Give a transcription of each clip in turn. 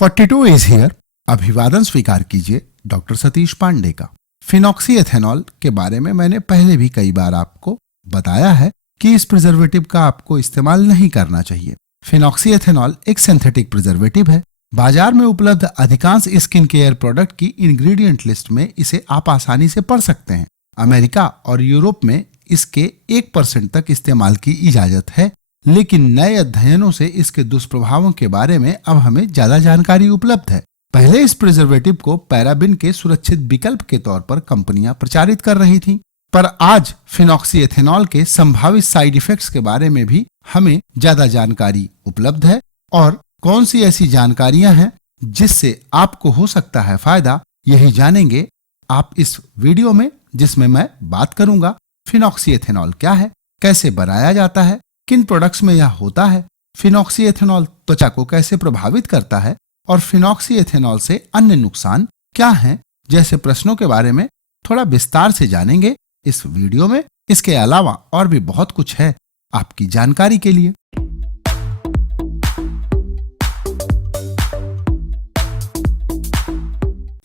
42 is here. अभिवादन स्वीकार कीजिए डॉक्टर सतीश पांडे का। फिनॉक्सी एथेनॉल के बारे में मैंने पहले भी कई बार आपको बताया है कि इस प्रिजर्वेटिव का आपको इस्तेमाल नहीं करना चाहिए। फिनॉक्सी एथेनॉल एक सिंथेटिक प्रिजर्वेटिव है। बाजार में उपलब्ध अधिकांश स्किन केयर प्रोडक्ट की इंग्रेडिएंट लिस्ट में इसे आप आसानी से पढ़ सकते हैं। अमेरिका और यूरोप में इसके 1% तक इस्तेमाल की इजाजत है, लेकिन नए अध्ययनों से इसके दुष्प्रभावों के बारे में अब हमें ज्यादा जानकारी उपलब्ध है। पहले इस प्रिजर्वेटिव को पैराबिन के सुरक्षित विकल्प के तौर पर कंपनियां प्रचारित कर रही थीं, पर आज फिनॉक्सी एथेनॉल के संभावित साइड इफेक्ट्स के बारे में भी हमें ज्यादा जानकारी उपलब्ध है। और कौन सी ऐसी जानकारियां हैं जिससे आपको हो सकता है फायदा, यही जानेंगे आप इस वीडियो में, जिसमें मैं बात करूंगा फिनॉक्सी एथेनॉल क्या है, कैसे बनाया जाता है, किन प्रोडक्ट्स में यह होता है, फिनॉक्सी एथेनॉल त्वचा को कैसे प्रभावित करता है और फिनॉक्सी एथेनॉल से अन्य नुकसान क्या हैं, जैसे प्रश्नों के बारे में थोड़ा विस्तार से जानेंगे इस वीडियो में। इसके अलावा और भी बहुत कुछ है आपकी जानकारी के लिए।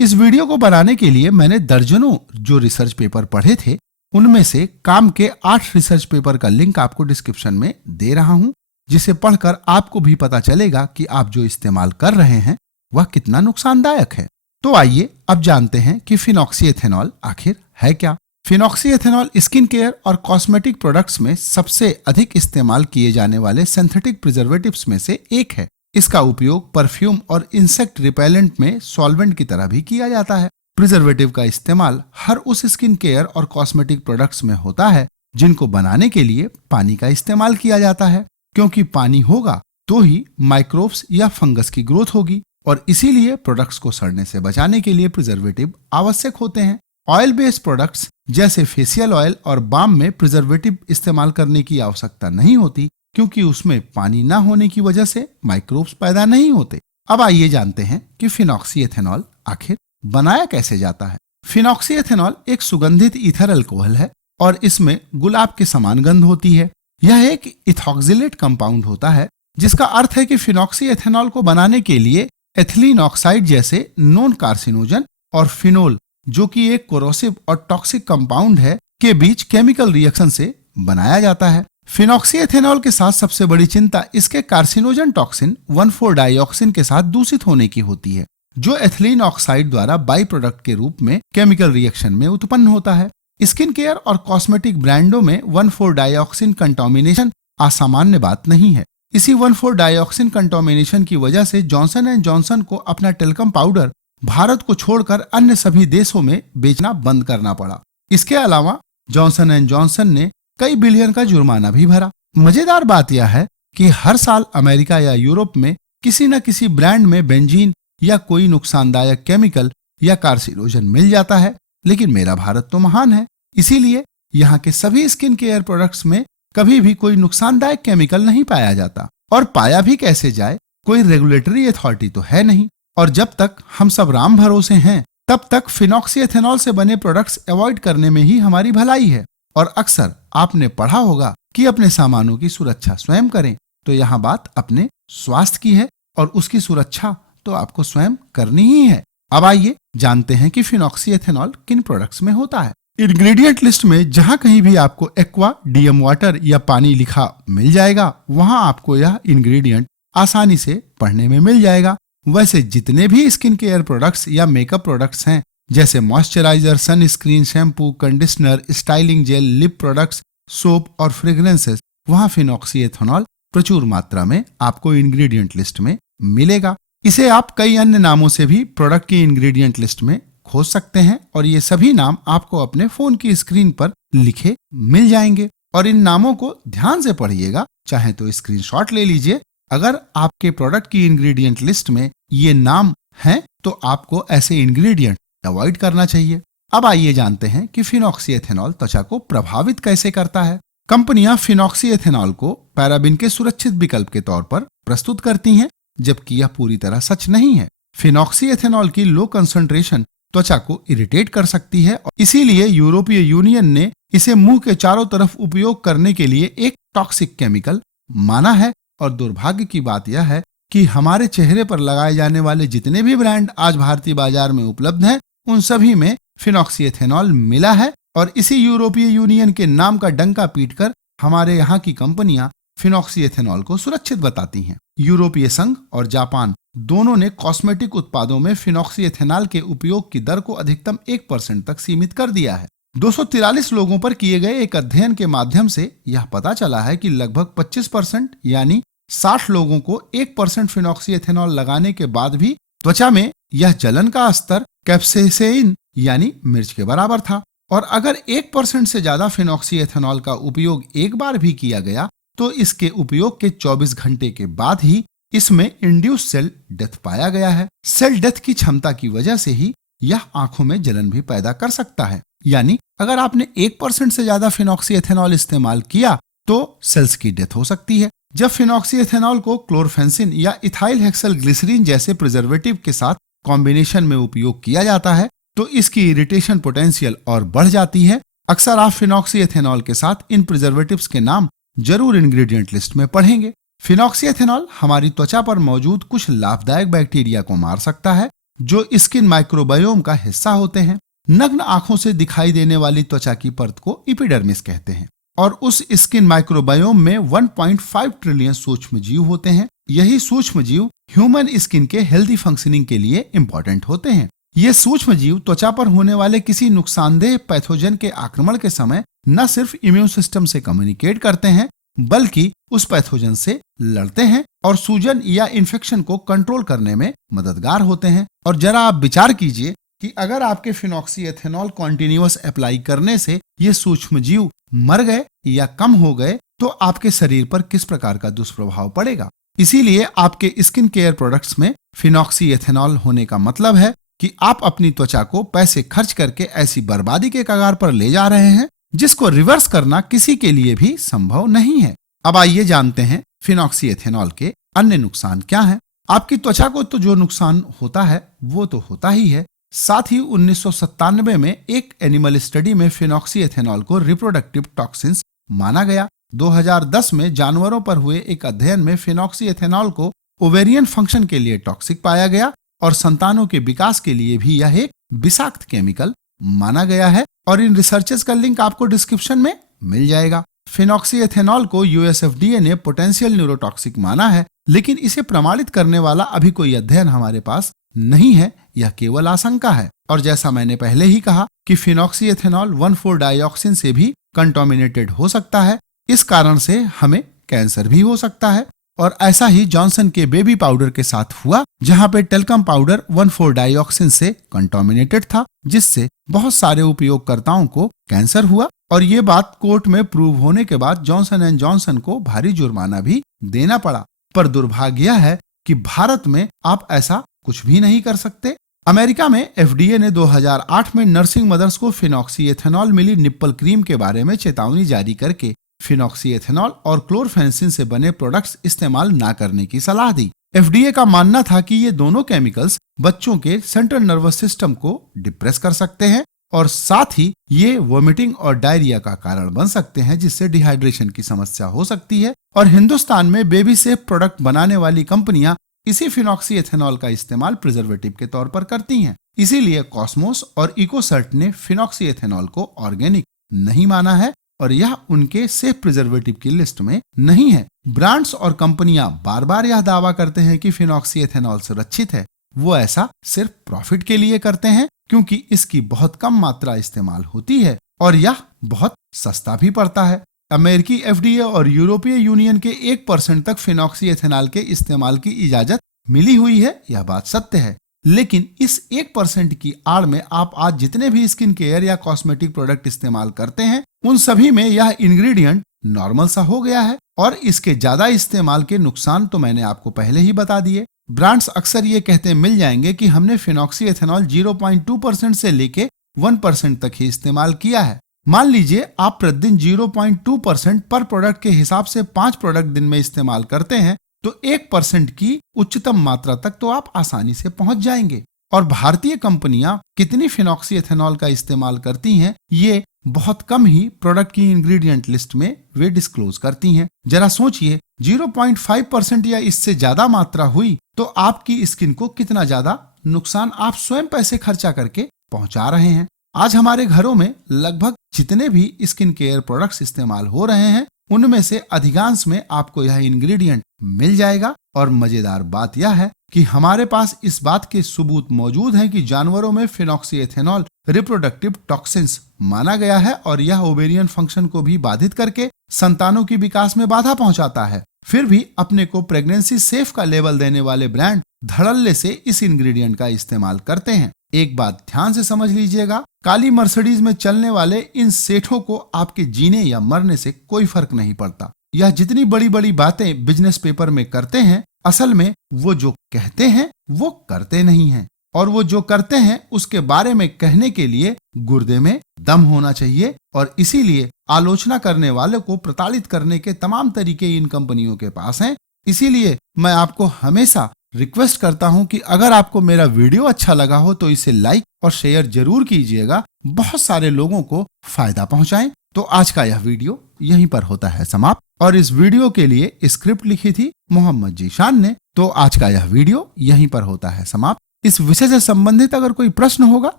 इस वीडियो को बनाने के लिए मैंने दर्जनों जो रिसर्च पेपर पढ़े थे, उनमें से काम के 8 रिसर्च पेपर का लिंक आपको डिस्क्रिप्शन में दे रहा हूं, जिसे पढ़कर आपको भी पता चलेगा कि आप जो इस्तेमाल कर रहे हैं वह कितना नुकसानदायक है। तो आइए अब जानते हैं कि फिनॉक्सी एथेनॉल आखिर है क्या। फिनॉक्सी एथेनॉल स्किन केयर और कॉस्मेटिक प्रोडक्ट्स में सबसे अधिक इस्तेमाल किए जाने वाले सिंथेटिक प्रिजर्वेटिव्स में से एक है। इसका उपयोग परफ्यूम और इंसेक्ट रिपेलेंट में सॉल्वेंट की तरह भी किया जाता है। प्रिजर्वेटिव का इस्तेमाल हर उस स्किन केयर और कॉस्मेटिक प्रोडक्ट्स में होता है जिनको बनाने के लिए पानी का इस्तेमाल किया जाता है, क्योंकि पानी होगा तो ही माइक्रोब्स या फंगस की ग्रोथ होगी और इसीलिए प्रोडक्ट्स को सड़ने से बचाने के लिए प्रिजर्वेटिव आवश्यक होते हैं। ऑयल बेस्ड प्रोडक्ट्स जैसे फेशियल ऑयल और बाम में प्रिजर्वेटिव इस्तेमाल करने की आवश्यकता नहीं होती, क्योंकि उसमें पानी न होने की वजह से माइक्रोब्स पैदा नहीं होते। अब आइए जानते हैं कि फिनॉक्सी एथेनॉल आखिर बनाया कैसे जाता है। फिनॉक्सी एथेनॉल एक सुगंधित ईथर अल्कोहल है और इसमें गुलाब के समान गंध होती है। यह एक इथॉक्सिलेट कंपाउंड होता है, जिसका अर्थ है कि फिनॉक्सी एथेनॉल को बनाने के लिए एथिलीन ऑक्साइड जैसे नॉन कार्सिनोजन और फिनोल, जो कि एक कोरोसिव और टॉक्सिक कंपाउंड है, के बीच केमिकल रिएक्शन से बनाया जाता है। फिनॉक्सी एथेनॉल के साथ सबसे बड़ी चिंता इसके कार्सिनोजन टॉक्सिन 1,4-डाइऑक्सिन के साथ दूषित होने की होती है, जो एथिलीन ऑक्साइड द्वारा बाई प्रोडक्ट के रूप में केमिकल रिएक्शन में उत्पन्न होता है। स्किन केयर और कॉस्मेटिक ब्रांडों में 1,4-डाइऑक्सिन कंटामिनेशन असामान्य बात नहीं है। इसी 1,4-डाइऑक्सिन कंटामिनेशन की वजह से जॉनसन एंड जॉनसन को अपना टेल्कम पाउडर भारत को छोड़कर अन्य सभी देशों में बेचना बंद करना पड़ा। इसके अलावा जॉनसन एंड जॉनसन ने कई बिलियन का जुर्माना भी भरा। मजेदार बात यह है कि हर साल अमेरिका या यूरोप में किसी न किसी ब्रांड में बेंजीन या कोई नुकसानदायक केमिकल या कार्सिनोजन मिल जाता है, लेकिन मेरा भारत तो महान है, इसीलिए यहाँ के सभी स्किन केयर प्रोडक्ट्स में कभी भी कोई नुकसानदायक केमिकल नहीं पाया जाता। और पाया भी कैसे जाए, कोई रेगुलेटरी अथॉरिटी तो है नहीं। और जब तक हम सब राम भरोसे हैं, तब तक फिनॉक्सी एथेनॉल से बने प्रोडक्ट्स अवॉइड करने में ही हमारी भलाई है। और अक्सर आपने पढ़ा होगा कि अपने सामानों की सुरक्षा स्वयं करें, तो यहाँ बात अपने स्वास्थ्य की है और उसकी सुरक्षा तो आपको स्वयं करनी ही है। अब आइए जानते हैं कि फिनॉक्सी एथेनॉल किन प्रोडक्ट्स में होता है। इंग्रेडिएंट लिस्ट में जहां कहीं भी आपको एक्वा, डीएम वाटर या पानी लिखा मिल जाएगा, वहां आपको यह इंग्रेडिएंट आसानी से पढ़ने में मिल जाएगा। वैसे जितने भी स्किन केयर प्रोडक्ट्स या मेकअप प्रोडक्ट्स हैं, जैसे moisturiser, sunscreen, shampoo, conditioner, styling gel, lip products, soap और फ्रेग्रेंसेस, वहां फिनॉक्सी एथेनॉल प्रचुर मात्रा में आपको इंग्रेडिएंट लिस्ट में मिलेगा। इसे आप कई अन्य नामों से भी प्रोडक्ट की इंग्रेडिएंट लिस्ट में खोज सकते हैं और ये सभी नाम आपको अपने फोन की स्क्रीन पर लिखे मिल जाएंगे। और इन नामों को ध्यान से पढ़िएगा, चाहे तो स्क्रीनशॉट ले लीजिए। अगर आपके प्रोडक्ट की इंग्रेडिएंट लिस्ट में ये नाम हैं, तो आपको ऐसे इंग्रेडिएंट अवॉइड करना चाहिए। अब आइए जानते हैं कि फिनॉक्सी एथेनॉल त्वचा को प्रभावित कैसे करता है। कंपनियां फिनॉक्सी एथेनॉल को पैराबिन के सुरक्षित विकल्प के तौर पर प्रस्तुत करती हैं, जबकि यह पूरी तरह सच नहीं है। फिनॉक्सी एथेनॉल की लो कंसंट्रेशन त्वचा को इरिटेट कर सकती है, और इसीलिए यूरोपीय यूनियन ने इसे मुंह के चारों तरफ उपयोग करने के लिए एक टॉक्सिक केमिकल माना है। और दुर्भाग्य की बात यह है कि हमारे चेहरे पर लगाए जाने वाले जितने भी ब्रांड आज भारतीय बाजार में उपलब्ध हैं, उन सभी में फिनॉक्सीएथेनॉल मिला है और इसी यूरोपीय यूनियन के नाम का डंका पीटकर हमारे यहाँ की कंपनियां फिनॉक्सीएथेनॉल को सुरक्षित बताती हैं। यूरोपीय संघ और जापान दोनों ने कॉस्मेटिक उत्पादों में फिनॉक्सीएथेनॉल के उपयोग की दर को अधिकतम 1% तक सीमित कर दिया है। 243 लोगों पर किए गए एक अध्ययन के माध्यम से यह पता चला है कि लगभग 25% यानी 60 लोगों को 1% फिनॉक्सीएथेनॉल लगाने के बाद भी त्वचा में यह जलन का स्तर कैप्सेसिन यानी मिर्च के बराबर था। और अगर 1% से ज्यादा फिनॉक्सीएथेनॉल का उपयोग एक बार भी किया गया तो इसके उपयोग के 24 घंटे के बाद ही इसमें इंड्यूस सेल डेथ पाया गया है। सेल डेथ की क्षमता की वजह से ही यह आंखों में जलन भी पैदा कर सकता है। यानी अगर आपने 1% से ज्यादा फिनॉक्सीएथेनॉल इस्तेमाल किया तो सेल्स की डेथ हो सकती है। जब फिनॉक्सीएथेनॉल को क्लोरफेंसिन या इथाइल हेक्सल ग्लिसरीन जैसे प्रिजर्वेटिव के साथ कॉम्बिनेशन में उपयोग किया जाता है तो इसकी इरिटेशन पोटेंशियल और बढ़ जाती है। अक्सर आप फिनॉक्सीएथेनॉल के साथ इन प्रिजर्वेटिव्स के नाम जरूर इंग्रेडिएंट लिस्ट में पढ़ेंगे। फिनॉक्सीएथेनॉल हमारी त्वचा पर मौजूद कुछ लाभदायक बैक्टीरिया को मार सकता है जो स्किन माइक्रोबायोम का हिस्सा होते हैं। नग्न आंखों से दिखाई देने वाली त्वचा की परत को एपिडर्मिस कहते हैं और उस स्किन माइक्रोबायोम में 1.5 ट्रिलियन सूक्ष्म जीव होते हैं। यही सूक्ष्म जीव ह्यूमन स्किन के हेल्दी फंक्शनिंग के लिए इंपॉर्टेंट होते हैं। ये सूक्ष्म जीव त्वचा पर होने वाले किसी नुकसानदेह पैथोजन के आक्रमण के समय न सिर्फ इम्यून सिस्टम से कम्युनिकेट करते हैं बल्कि उस पैथोजन से लड़ते हैं और सूजन या इन्फेक्शन को कंट्रोल करने में मददगार होते हैं। और जरा आप विचार कीजिए कि अगर आपके फिनॉक्सीएथेनॉल कॉन्टिन्यूअस अप्लाई करने से ये सूक्ष्म जीव मर गए या कम हो गए तो आपके शरीर पर किस प्रकार का दुष्प्रभाव पड़ेगा। इसीलिए आपके स्किन केयर प्रोडक्ट्स में फिनॉक्सीएथेनॉल होने का मतलब है कि आप अपनी त्वचा को पैसे खर्च करके ऐसी बर्बादी के कगार पर ले जा रहे हैं जिसको रिवर्स करना किसी के लिए भी संभव नहीं है। अब आइए जानते हैं फिनॉक्सीएथेनॉल के अन्य नुकसान क्या हैं। आपकी त्वचा को तो जो नुकसान होता है वो तो होता ही है, साथ ही 1997 में एक एनिमल स्टडी में फिनॉक्सीएथेनॉल को रिप्रोडक्टिव टॉक्सिन्स माना गया। 2010 में जानवरों पर हुए एक अध्ययन में फिनॉक्सीएथेनॉल को ओवेरियन फंक्शन के लिए टॉक्सिक पाया गया और संतानों के विकास के लिए भी यह एक विषाक्त केमिकल माना गया है और इन रिसर्चेस का लिंक आपको डिस्क्रिप्शन में मिल जाएगा। फिनॉक्सीएथेनॉल को यूएसएफडीए ने पोटेंशियल न्यूरोटॉक्सिक माना है, लेकिन इसे प्रमाणित करने वाला अभी कोई अध्ययन हमारे पास नहीं है, यह केवल आशंका है। और जैसा मैंने पहले ही कहा कि फिनॉक्सीएथेनॉल 1,4-डाइऑक्सिन से भी कंटामिनेटेड हो सकता है, इस कारण से हमें कैंसर भी हो सकता है। और ऐसा ही जॉनसन के बेबी पाउडर के साथ हुआ जहां पे टेल्कम पाउडर 1,4-डाइऑक्सिन से कंटामिनेटेड था जिससे बहुत सारे उपयोगकर्ताओं को कैंसर हुआ और ये बात कोर्ट में प्रूव होने के बाद जॉनसन एंड जॉनसन को भारी जुर्माना भी देना पड़ा। पर दुर्भाग्य है कि भारत में आप ऐसा कुछ भी नहीं कर सकते। अमेरिका में एफडीए ने 2008 में नर्सिंग मदर्स को फिनॉक्सीएथेनॉल मिली निप्पल क्रीम के बारे में चेतावनी जारी करके फिनॉक्सीएथेनॉल और क्लोरफेंसिन से बने प्रोडक्ट्स इस्तेमाल ना करने की सलाह दी। एफडीए का मानना था कि ये दोनों केमिकल्स बच्चों के सेंट्रल नर्वस सिस्टम को डिप्रेस कर सकते हैं और साथ ही ये वोमिटिंग और डायरिया का कारण बन सकते हैं जिससे डिहाइड्रेशन की समस्या हो सकती है। और हिंदुस्तान में बेबी सेफ प्रोडक्ट बनाने वाली कंपनियां इसी फिनॉक्सीएथेनॉल का इस्तेमाल प्रिजर्वेटिव के तौर पर करती हैं। इसीलिए कॉस्मोस और इकोसर्ट ने फिनॉक्सीएथेनॉल को ऑर्गेनिक नहीं माना है और यह उनके सेफ प्रिजर्वेटिव की लिस्ट में नहीं है। ब्रांड्स और कंपनियां बार बार यह दावा करते हैं कि फिनॉक्सीएथेनॉल सुरक्षित है। वो ऐसा सिर्फ प्रॉफिट के लिए करते हैं क्योंकि इसकी बहुत कम मात्रा इस्तेमाल होती है और यह बहुत सस्ता भी पड़ता है। अमेरिकी एफडीए और यूरोपीय यूनियन के 1% तक फिनॉक्सीएथेनॉल के इस्तेमाल की इजाजत मिली हुई है, यह बात सत्य है। लेकिन इस 1% की आड़ में आप आज जितने भी स्किन केयर या कॉस्मेटिक प्रोडक्ट इस्तेमाल करते हैं उन सभी में यह इंग्रेडिएंट नॉर्मल सा हो गया है और इसके ज्यादा इस्तेमाल के नुकसान तो मैंने आपको पहले ही बता दिए। ब्रांड्स अक्सर ये कहते मिल जाएंगे कि हमने फिनॉक्सीएथेनॉल 0.2% से लेके 1% तक ही इस्तेमाल किया है। मान लीजिए आप प्रतिदिन 0.2% पर प्रोडक्ट के हिसाब से 5 प्रोडक्ट दिन में इस्तेमाल करते हैं तो 1% की उच्चतम मात्रा तक तो आप आसानी से पहुंच जाएंगे। और भारतीय कंपनियां कितनी फिनॉक्सीएथेनॉल का इस्तेमाल करती हैं ये बहुत कम ही प्रोडक्ट की इंग्रेडिएंट लिस्ट में वे डिस्क्लोज करती हैं। जरा सोचिए 0.5% या इससे ज्यादा मात्रा हुई तो आपकी स्किन को कितना ज्यादा नुकसान आप स्वयं पैसे खर्चा करके पहुंचा रहे हैं। आज हमारे घरों में लगभग जितने भी स्किन केयर प्रोडक्ट्स इस्तेमाल हो रहे हैं उनमें से अधिकांश में आपको यह इंग्रेडिएंट मिल जाएगा। और मजेदार बात यह है कि हमारे पास इस बात के सबूत मौजूद हैं कि जानवरों में फिनॉक्सीएथेनॉल रिप्रोडक्टिव टॉक्सिन्स माना गया है और यह ओवेरियन फंक्शन को भी बाधित करके संतानों की विकास में बाधा पहुंचाता है। फिर भी अपने को प्रेगनेंसी सेफ का लेबल देने वाले ब्रांड धड़ल्ले से इस इंग्रेडिएंट का इस्तेमाल करते हैं। एक बात ध्यान से समझ लीजिएगा, काली मर्सिडीज में चलने वाले इन सेठों को आपके जीने या मरने से कोई फर्क नहीं पड़ता। यह जितनी बड़ी बड़ी बातें बिजनेस पेपर में करते हैं, असल में वो जो कहते हैं वो करते नहीं हैं, और वो जो करते हैं उसके बारे में कहने के लिए गुर्दे में दम होना चाहिए। और इसीलिए आलोचना करने वाले को प्रताड़ित करने के तमाम तरीके इन कंपनियों के पास हैं। इसीलिए मैं आपको हमेशा रिक्वेस्ट करता हूं कि अगर आपको मेरा वीडियो अच्छा लगा हो तो इसे लाइक और शेयर जरूर कीजिएगा, बहुत सारे लोगों को फायदा पहुंचाएं। तो आज का यह वीडियो यहीं पर होता है समाप्त, और इस वीडियो के लिए स्क्रिप्ट लिखी थी मोहम्मद जीशान ने। तो आज का यह वीडियो यहीं पर होता है समाप्त। इस विषय से संबंधित अगर कोई प्रश्न होगा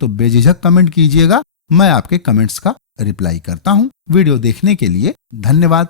तो बेझिझक कमेंट कीजिएगा, मैं आपके कमेंट्स का रिप्लाई करता हूं। वीडियो देखने के लिए धन्यवाद।